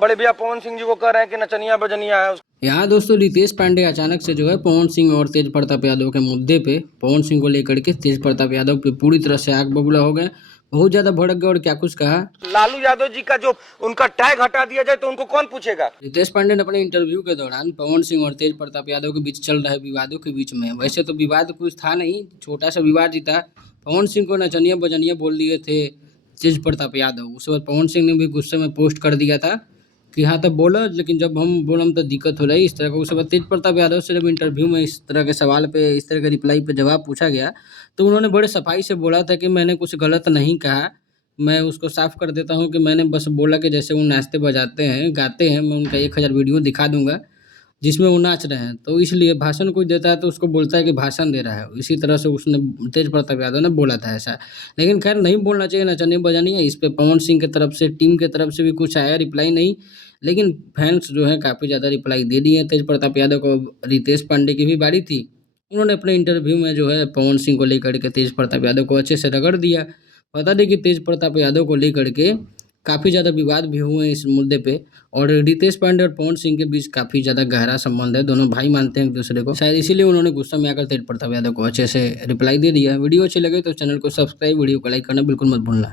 बड़े भैया पवन सिंह जी को कह रहे हैं कि नचनिया बजनिया है। यहाँ दोस्तों रितेश पांडे अचानक से जो है पवन सिंह और तेज प्रताप यादव के मुद्दे पे पवन सिंह को लेकर के तेज प्रताप यादव पे पूरी तरह से आग बबूला हो गए, बहुत ज्यादा भड़क गए और क्या कुछ कहा। लालू यादव जी का जो उनका टैग हटा दिया जाए तो उनको कौन पूछेगा। रितेश पांडे ने अपने इंटरव्यू के दौरान पवन सिंह और तेज प्रताप यादव के बीच चल रहे विवादों के बीच में, वैसे तो विवाद कुछ था नहीं, छोटा सा विवाद ही था। पवन सिंह को नचनिया बजनिया बोल दिए थे तेज प्रताप यादव। उसके बाद पवन सिंह ने भी गुस्से में पोस्ट कर दिया था कि हाँ तब बोलो, लेकिन जब हम बोलम तो दिक्कत हो रही इस तरह का। उसके बाद तेज प्रताप यादव से जब इंटरव्यू में इस तरह के सवाल पे, इस तरह के रिप्लाई पे जवाब पूछा गया तो उन्होंने बड़े सफाई से बोला था कि मैंने कुछ गलत नहीं कहा। मैं उसको साफ कर देता हूँ कि मैंने बस बोला कि जैसे वो नाचते बजाते हैं, गाते हैं, मैं उनका 1000 वीडियो दिखा दूंगा जिसमें वो नाच रहे हैं। तो इसलिए भाषण कोई देता है तो उसको बोलता है कि भाषण दे रहा है। इसी तरह से उसने तेज प्रताप यादव ने बोला था ऐसा। लेकिन खैर नहीं बोलना चाहिए नचनिया बजानिया। इस पे पवन सिंह की तरफ से, टीम की तरफ से भी कुछ आया, रिप्लाई नहीं। लेकिन फैंस जो है काफ़ी ज़्यादा रिप्लाई दे दिए तेज प्रताप यादव को। रितेश पांडे की भी बारी थी, उन्होंने अपने इंटरव्यू में जो है पवन सिंह को लेकर के तेज प्रताप यादव को अच्छे से रगड़ दिया। बता दें कि तेज प्रताप यादव को लेकर के काफ़ी ज़्यादा विवाद भी हुए इस मुद्दे पे, और रितेश पांडे और पवन सिंह के बीच काफ़ी ज़्यादा गहरा संबंध है, दोनों भाई मानते हैं एक दूसरे को। शायद इसीलिए उन्होंने गुस्सा में आकर तेज प्रताप यादव को अच्छे से रिप्लाई दे दिया। वीडियो अच्छी लगे तो चैनल को सब्सक्राइब, वीडियो को लाइक करना बिल्कुल मत भूलना।